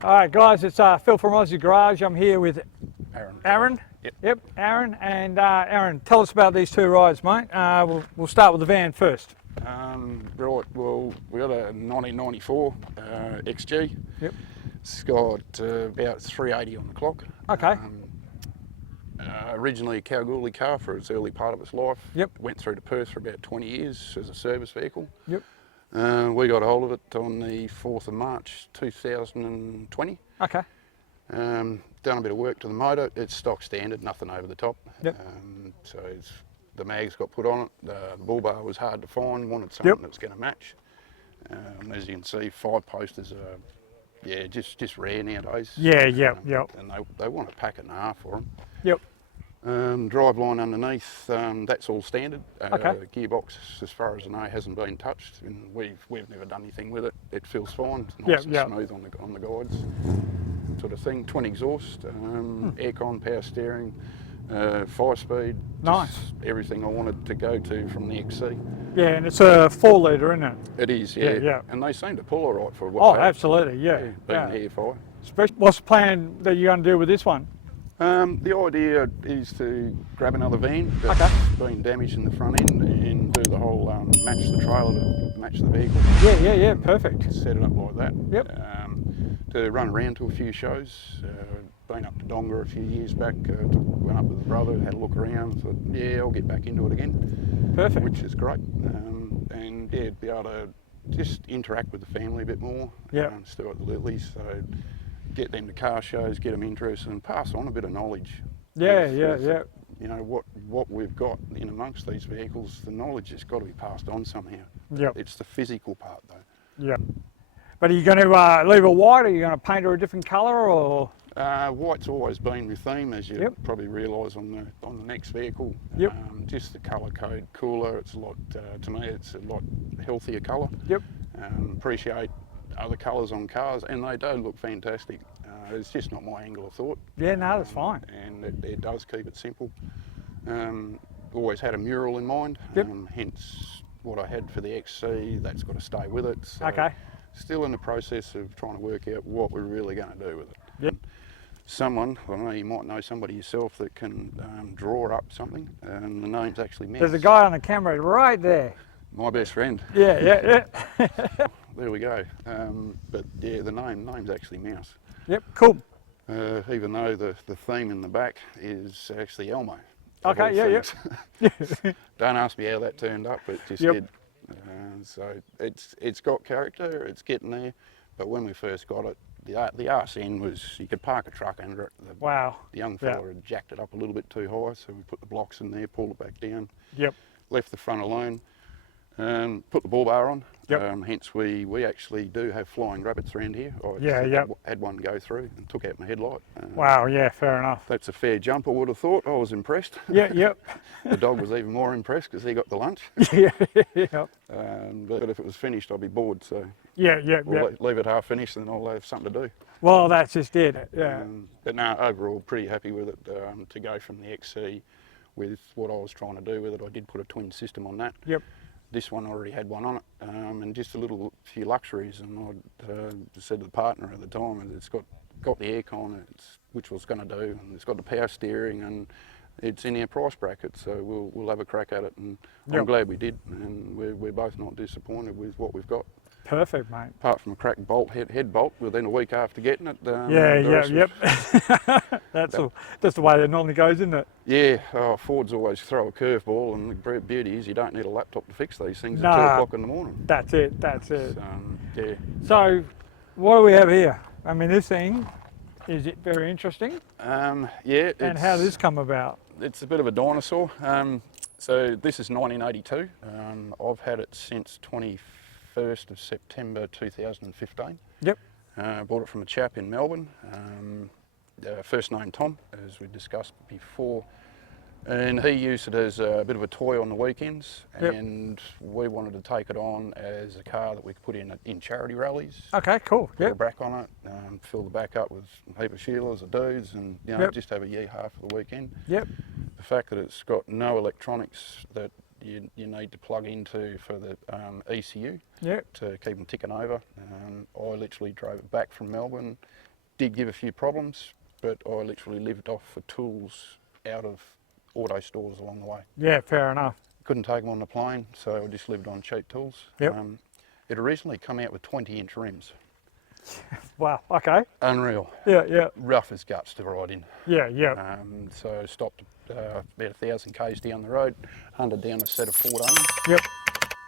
All right, guys, it's Phil from Aussie Garage. I'm here with Aaron. Yep. Aaron. And Aaron, tell us about these two rides, mate. We'll start with the van first. Right, well, we got a 1994 XG. Yep. It's got about 380 on the clock. Okay. Originally a Kalgoorlie car for its early part of its life. Yep. Went through to Perth for about 20 years as a service vehicle. Yep. We got a hold of it on the 4th of March 2020. Okay. Done a bit of work to the motor. It's stock standard, nothing over the top. Yep. So the mags got put on it. The bull bar was hard to find. Wanted something that was going to match. As you can see, 5-posters are just rare nowadays. Yeah. And they want a pack and a half for them. Yep. Drive line underneath, that's all standard. Okay. Gearbox, as far as I know, hasn't been touched, and we've never done anything with it. It feels fine. It's nice and smooth on the guides, sort of thing. Twin exhaust, aircon, power steering, 5-speed. Nice. Everything I wanted to go to from the XC. Yeah, and it's a 4-litre, isn't it? It is, yeah. Yeah. And they seem to pull all right for what Oh, they have. absolutely, yeah. Being air fire. What's the plan that you're going to do with this one? The idea is to grab another van that's been damaged in the front end and do the whole match the trailer to match the vehicle. Yeah, perfect. Set it up like that. Yep. To run around to a few shows. Been up to Dongara a few years back, went up with a brother, had a look around, thought, yeah, I'll get back into it again. Perfect. Which is great. And yeah, be able to just interact with the family a bit more. Yeah. Still at the Littleys, so get them to car shows, get them interested, and pass on a bit of knowledge. Yeah. You know, what we've got in amongst these vehicles, the knowledge has got to be passed on somehow. Yep. It's the physical part though. Yeah. But are you going to leave it white, or are you going to paint her a different colour, or? White's always been my theme, as you probably realise on the next vehicle. Yep. Just the colour code cooler. It's a lot, to me, it's a lot healthier colour. Yep. Appreciate other colours on cars, and they do look fantastic. It's just not my angle of thought. Yeah, no, that's fine. And it does keep it simple. Always had a mural in mind. Yep. Hence what I had for the XC. That's got to stay with it. So Okay. Still in the process of trying to work out what we're really going to do with it. Yep. Someone, I don't know, you might know somebody yourself that can draw up something, and the name's actually Mouse. There's a guy on the camera right there. My best friend. Yeah. There we go. But yeah, the name's actually Mouse. Yep, cool. Even though the theme in the back is actually Elmo. Okay, yeah. Don't ask me how that turned up, but it just did. So it's got character, it's getting there, but when we first got it, the arse end was, you could park a truck under it. Wow. The young fella had jacked it up a little bit too high, so we put the blocks in there, pulled it back down. Yep. Left the front alone, put the bull bar on. Yep. Hence we actually do have flying rabbits around here. I had one go through and took out my headlight. Wow, yeah, fair enough. That's a fair jump, I would have thought. I was impressed. Yep. The dog was even more impressed because he got the lunch. Yep. But if it was finished, I'd be bored. So we'll leave it half finished, and I'll have something to do. Well, that's just it. Yeah. But no, overall, pretty happy with it. To go from the XC with what I was trying to do with it, I did put a twin system on that. Yep. This one already had one on it, and just a few luxuries. And I said to the partner at the time, it's got the aircon, which was going to do, and it's got the power steering, and it's in our price bracket. So we'll have a crack at it, and I'm glad we did. And we're both not disappointed with what we've got. Perfect, mate. Apart from a cracked bolt, head bolt, within a week after getting it. Yep. That's the way it normally goes, isn't it? Yeah, Fords always throw a curveball, and the beauty is you don't need a laptop to fix these things at 2 o'clock in the morning. That's it. Yeah. So, what do we have here? I mean, this thing, is it very interesting? Yeah. And how did this come about? It's a bit of a dinosaur. So this is 1982. I've had it since 21st of September 2015. Yep. Bought it from a chap in Melbourne. First name Tom, as we discussed before. And he used it as a bit of a toy on the weekends, and we wanted to take it on as a car that we could put in charity rallies. Okay, cool. Put a back on it, fill the back up with a heap of Sheilas or dudes, and just have a yee-haw for the weekend. Yep. The fact that it's got no electronics that you need to plug into for the ECU to keep them ticking over. I literally drove it back from Melbourne, did give a few problems, but I literally lived off for tools out of auto stores along the way. Yeah, fair enough. Couldn't take them on the plane, so I just lived on cheap tools. Yep. It originally come out with 20-inch rims. Wow, okay. Unreal. Yeah, yeah. Rough as guts to ride in. Yeah, yeah. So stopped about 1,000 k's down the road, hunted down a set of 14s. Yep.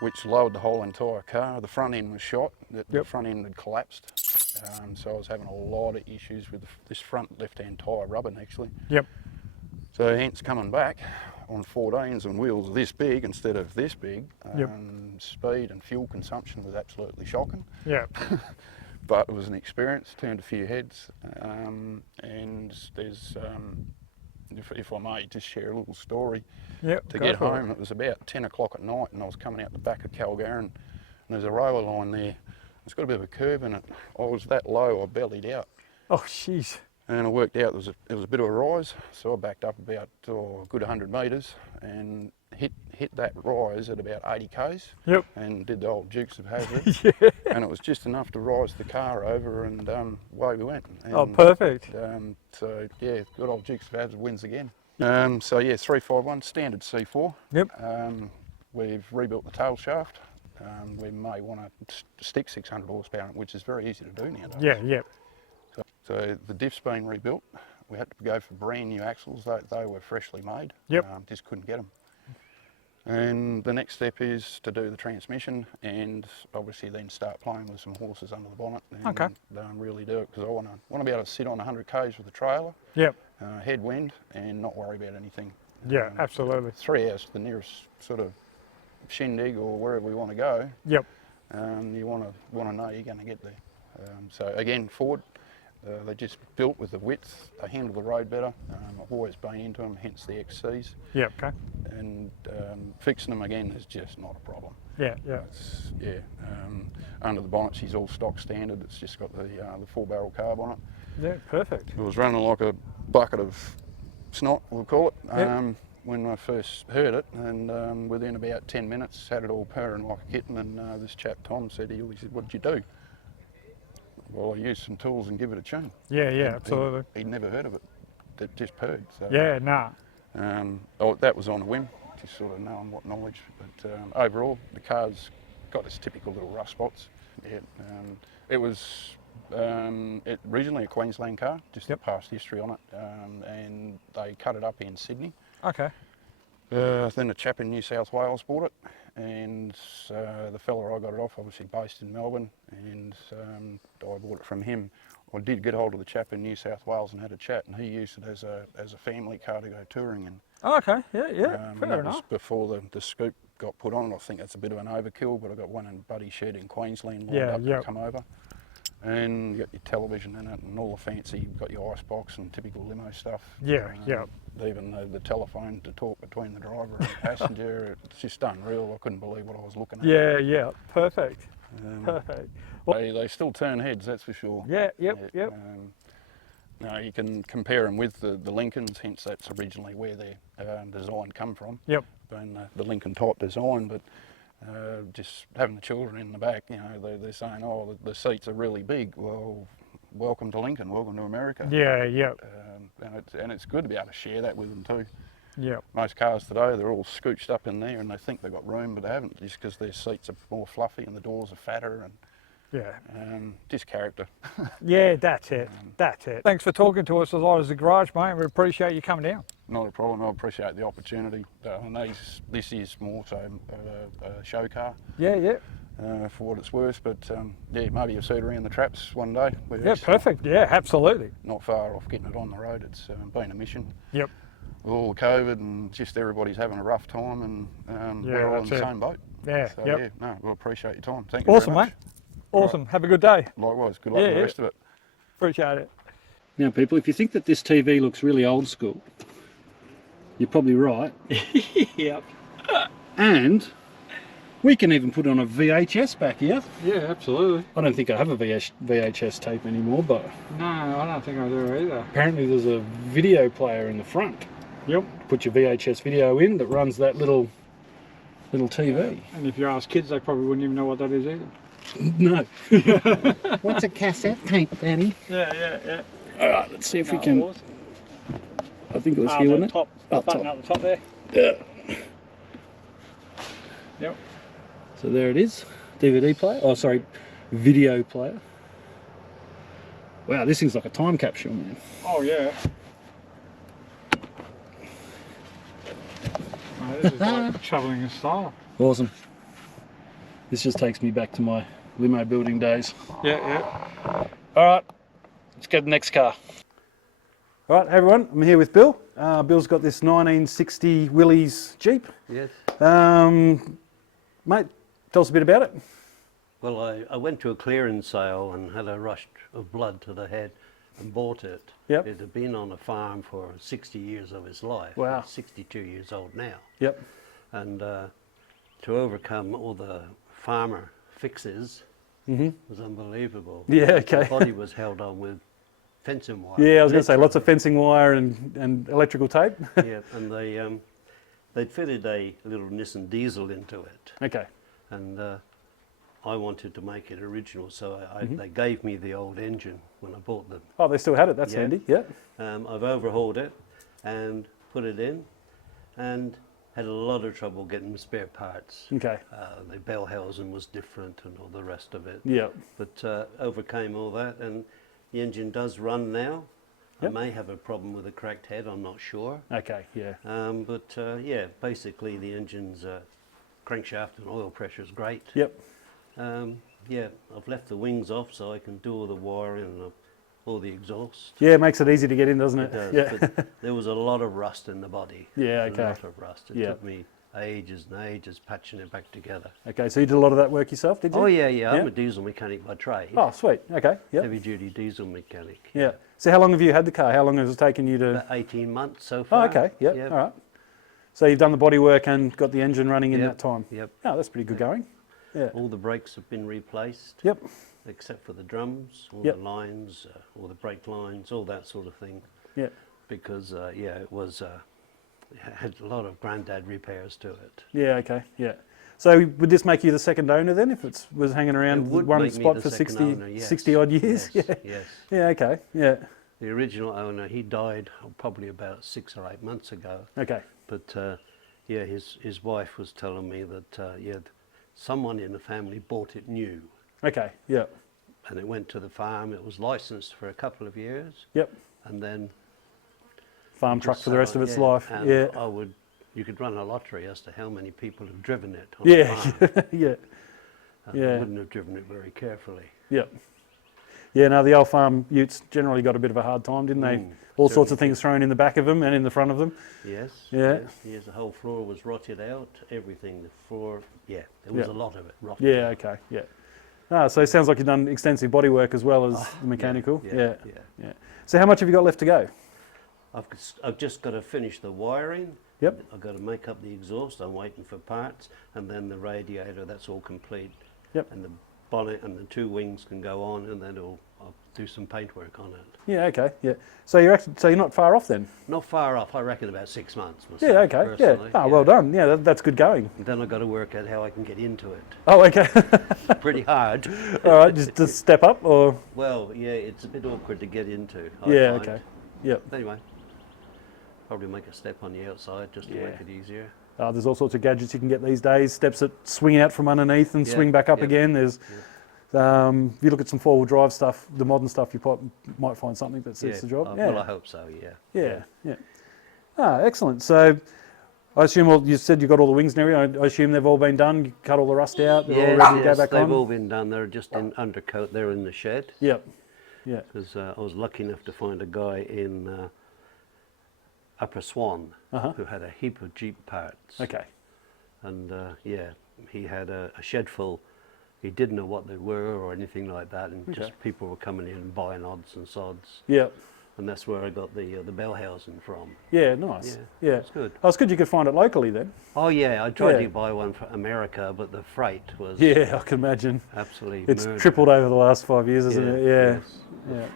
Which lowered the whole entire car. The front end was shot, the Yep. front end had collapsed. So I was having a lot of issues with this front left-hand tyre rubbing actually. Yep. So hence coming back on 14s on wheels this big instead of this big. Yep. Speed and fuel consumption was absolutely shocking. Yeah. But it was an experience, turned a few heads. And there's, if I may just share a little story. Yep. To get home, it was about 10 o'clock at night and I was coming out the back of Kalgoorlie and there's a railway line there. It's got a bit of a curve in it. I was that low, I bellied out. Oh, jeez. And I worked out it was a bit of a rise, so I backed up about a good 100 metres and hit that rise at about 80 k's. Yep. And did the old Dukes of Hazzard. Yeah. And it was just enough to rise the car over and away we went. And, Oh, perfect. So yeah, good old Dukes of Hazzard wins again. So yeah, 351 standard C4. Yep. We've rebuilt the tail shaft. We may want to stick 600 horsepower, which is very easy to do nowadays. Yeah, yeah. So the diff's been rebuilt. We had to go for brand new axles. They were freshly made. Yep. Just couldn't get them. And the next step is to do the transmission and obviously then start playing with some horses under the bonnet and really do it because I want to be able to sit on 100 k's with a trailer, Yep. headwind and not worry about anything. Yeah, absolutely. 3 hours to the nearest sort of shindig or wherever we want to go. Yep. You want to know you're going to get there. So again, Ford, they just built with the width. They handle the road better. I've always been into them, hence the XCs. Yep. Okay. And fixing them again is just not a problem. Yeah, yeah. Under the bonnet, she's all stock standard. It's just got the 4-barrel carb on it. Yeah, perfect. It was running like a bucket of snot, we'll call it. Yep. When I first heard it, and within about 10 minutes, had it all purring like a kitten. And this chap Tom said, he said, "What did you do?" Well, I used some tools and give it a tune. Yeah, yeah, absolutely. He'd never heard of it. It just purred. So, Yeah, nah. That was on a whim, just sort of knowing what knowledge. But overall, the car's got its typical little rough spots. Yeah, it was originally a Queensland car, just the past history on it, and they cut it up in Sydney. Okay. Then a chap in New South Wales bought it, and the fella I got it off, obviously based in Melbourne, and I bought it from him. I did get hold of the chap in New South Wales and had a chat, and he used it as a family car to go touring in. Oh, okay, yeah, yeah, fair that enough. was before the scoop got put on. I think that's a bit of an overkill, but I got one in Buddy's shed in Queensland lined up to come over. And you got your television in it and all the fancy, you've got your icebox and typical limo stuff. Yeah, yeah. Even the telephone to talk between the driver and the passenger, it's just unreal. I couldn't believe what I was looking at. Yeah, yeah, perfect. Perfect. Well, they still turn heads, that's for sure. Yeah, yep. Now you can compare them with the Lincolns, hence that's originally where their design come from. Yep. Being the Lincoln type design, but just having the children in the back, you know, they're saying, oh, the seats are really big. Well, welcome to Lincoln, welcome to America. Yeah, yeah. And it's good to be able to share that with them too. Yeah. Most cars today, they're all scooched up in there and they think they've got room, but they haven't, just because their seats are more fluffy and the doors are fatter and just character. Yeah, that's it. That's it. Thanks for talking to us as long as the garage, mate. We appreciate you coming down. Not a problem. I appreciate the opportunity. I know this is more so a show car. Yeah, yeah. For what it's worth, but yeah, maybe you'll see it around the traps one day. Yeah, perfect. Yeah, absolutely. Not far off getting it on the road. It's been a mission. Yep. With all the COVID and just everybody's having a rough time, and we're all in the same boat. Yeah, so, yep. yeah, no, we'll appreciate your time. Thank you awesome, very much. Mate. Awesome. Right. Have a good day. Likewise. Good luck with the rest of it. Appreciate it. Now, people, if you think that this TV looks really old school, you're probably right. Yep. And we can even put on a VHS back here. Yeah, absolutely. I don't think I have a VHS tape anymore, but... No, I don't think I do either. Apparently there's a video player in the front. Yep. Put your VHS video in that runs that little TV. And if you ask kids, they probably wouldn't even know what that is either. No. What's a cassette tape, Danny? Yeah. All right, let's see if we can. I think it was here, wasn't it? Top, Up button top. up the top there. Yeah. Yep. So there it is. DVD player. Oh, sorry, video player. Wow, this thing's like a time capsule, man. Oh yeah. Oh, this is like travelling in style. Awesome. This just takes me back to my limo building days. Yeah. All right, let's go to the next car. All right, hey everyone, I'm here with Bill. Bill's got this 1960 Willy's Jeep. Yes. Mate, tell us a bit about it. Well, I went to a clearance sale and had a rush of blood to the head and bought it. Yep. It had been on a farm for 60 years of its life. Wow. It's 62 years old now. Yep. And to overcome all the farmer fixes was unbelievable. Yeah, okay. The body was held on with fencing wire. Yeah, I was going to say lots of fencing wire and electrical tape. Yeah, and they'd fitted a little Nissan diesel into it. Okay. And I wanted to make it original, so they gave me the old engine when I bought them. Oh, they still had it. That's Yeah. handy. Yeah. I've overhauled it and put it in, and had a lot of trouble getting the spare parts. Okay. The bell housing was different and all the rest of it. Yeah. But overcame all that, and the engine does run now. Yep. I may have a problem with a cracked head, I'm not sure. Okay. Yeah. But yeah, basically the engine's crankshaft and oil pressure is great. Yep. Yeah, I've left the wings off so I can do all the wiring and all the exhaust. Yeah, it makes it easy to get in, doesn't it? It does, Yeah. but there was a lot of rust in the body. Yeah, A okay. lot of rust. It Yeah. took me ages and ages patching it back together. Okay, so you did a lot of that work yourself, did you? Oh yeah, I'm Yeah. a diesel mechanic by trade. Oh, sweet. Okay. Yeah. Heavy duty diesel mechanic. Yeah. So how long have you had the car? How long has it taken you to? About 18 months so Oh, far. okay. Yep. Yep. All right. So you've done the body work and got the engine running in Yep. that time. Yep. Oh, that's pretty good going. Yeah. All the brakes have been replaced. Yep. Except for the drums, all Yep. the lines, all the brake lines, all that sort of thing. Yeah. Because yeah, it had a lot of granddad repairs to it. Yeah. Okay. Yeah. So would this make you the second owner then, if it was hanging around It would one make me spot the for second 60, owner, yes. 60 odd years? Yes, Yeah. yes. Yeah. Okay. Yeah. The original owner, he died probably about 6 or 8 months ago. Okay. But yeah, his wife was telling me that yeah, someone in the family bought it new, Okay. Yeah. and it went to the farm. It was licensed for a couple of years, Yep. and then Farm truck just for the rest of its life. And Yeah. you could run a lottery as to how many people have driven it on Yeah. the farm. Yeah. And Yeah. they wouldn't have driven it very carefully. Yep. Yeah, no, the old farm utes generally got a bit of a hard time, didn't they? All sorts of certainly things thrown in the back of them and in the front of them. Yes. Yeah. Yes, the whole floor was rotted out. Everything, the floor. Yeah, there was Yeah. a lot of it rotted. Yeah, out. okay, yeah. Ah, so it sounds like you've done extensive body work as well as the Yeah, mechanical. Yeah. yeah. So how much have you got left to go? I've just got to finish the wiring. Yep. I've got to make up the exhaust. I'm waiting for parts, and then the radiator. That's all complete. Yep. And the bonnet and the two wings can go on, and then I'll do some paintwork on it. Yeah, okay, yeah. So you're not far off then? Not far off. I reckon about 6 months. Myself, Yeah, okay, yeah. personally, Oh, well done. Yeah, that's good going. And then I've got to work out how I can get into it. Oh, okay. Pretty hard. All right, just step up or? Well, yeah, it's a bit awkward to get into. I Yeah, find. okay. Yep. But anyway, probably make a step on the outside just to Yeah. make it easier. There's all sorts of gadgets you can get these days. Steps that swing out from underneath and Yeah, swing back up yeah. again. There's, if you look at some four-wheel drive stuff, the modern stuff, you might find something that suits the job. Well, I hope so. Yeah. Yeah. Ah, excellent. So I assume you said you got all the wings and everything. I assume they've all been done. You cut all the rust out. They're all ready to go back they've on. all been done. They're just in undercoat. They're in the shed. Yep. Yeah. Because I was lucky enough to find a guy in Upper Swan who had a heap of Jeep parts. Okay. And yeah, he had a shed full. He didn't know what they were or anything like that, and Okay. just people were coming in and buying odds and sods. Yep. And that's where I got the bell housing from. Yeah. Nice. Yeah, Yeah. it's good. Oh, it's good you could find it locally then. Oh yeah, I tried Yeah. to buy one for America, but the freight was Yeah, I can imagine. absolutely It's murder. tripled over the last 5 years, isn't it? Yeah. yes. Yeah.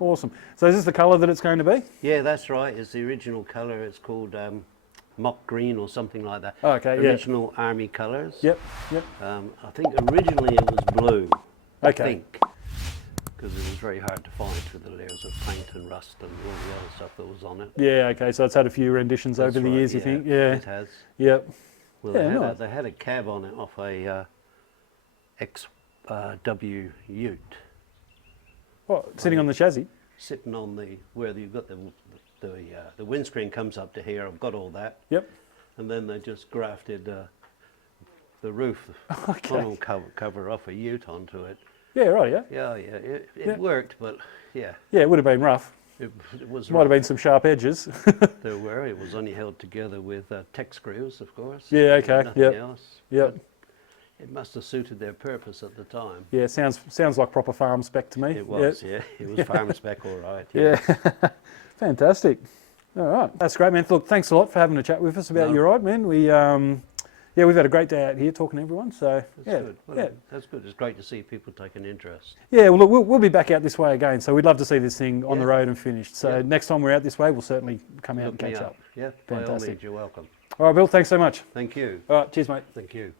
Awesome. So is this the colour that it's going to be? Yeah, that's right. It's the original colour. It's called mock green or something like that. Oh, okay, yeah. Original army colours. Yep, yep. I think originally it was blue. I Okay. think, because it was very hard to find with the layers of paint and rust and all the other stuff that was on it. Yeah, okay, so it's had a few renditions That's over the right, years, you think? Yeah. It has. Yep. Well, Yeah, nice. they had a cab on it off a XW ute, What, sitting on the chassis? sitting on the where you've got the windscreen comes up to here. I've got all that, Yep. and then they just grafted the roof Okay. cover off a ute onto it. Yeah, right, yeah. Yeah, it Yeah. worked, but yeah, Yeah, it would have been rough. it was. Might have been some sharp edges. There were. It was only held together with tech screws, of course. Yeah, okay, Nothing yep. else. Yep. It must have suited their purpose at the time. Yeah, sounds like proper farm spec to me. It was, yeah. It was farm spec, all right. Yeah. Fantastic. All right. That's great, man. Look, thanks a lot for having a chat with us about No. your ride, man. We've had a great day out here talking to everyone. So That's yeah, good. Well, yeah, that's good. It's great to see people taking interest. yeah. Well, look, we'll be back out this way again. So we'd love to see this thing on Yeah. the road and finished. So Yeah. next time we're out this way, we'll certainly come out Look and me catch up. up. Yeah, by all Fantastic. means, you're welcome. All right, Bill. Thanks so much. Thank you. All right. Cheers, mate. Thank you.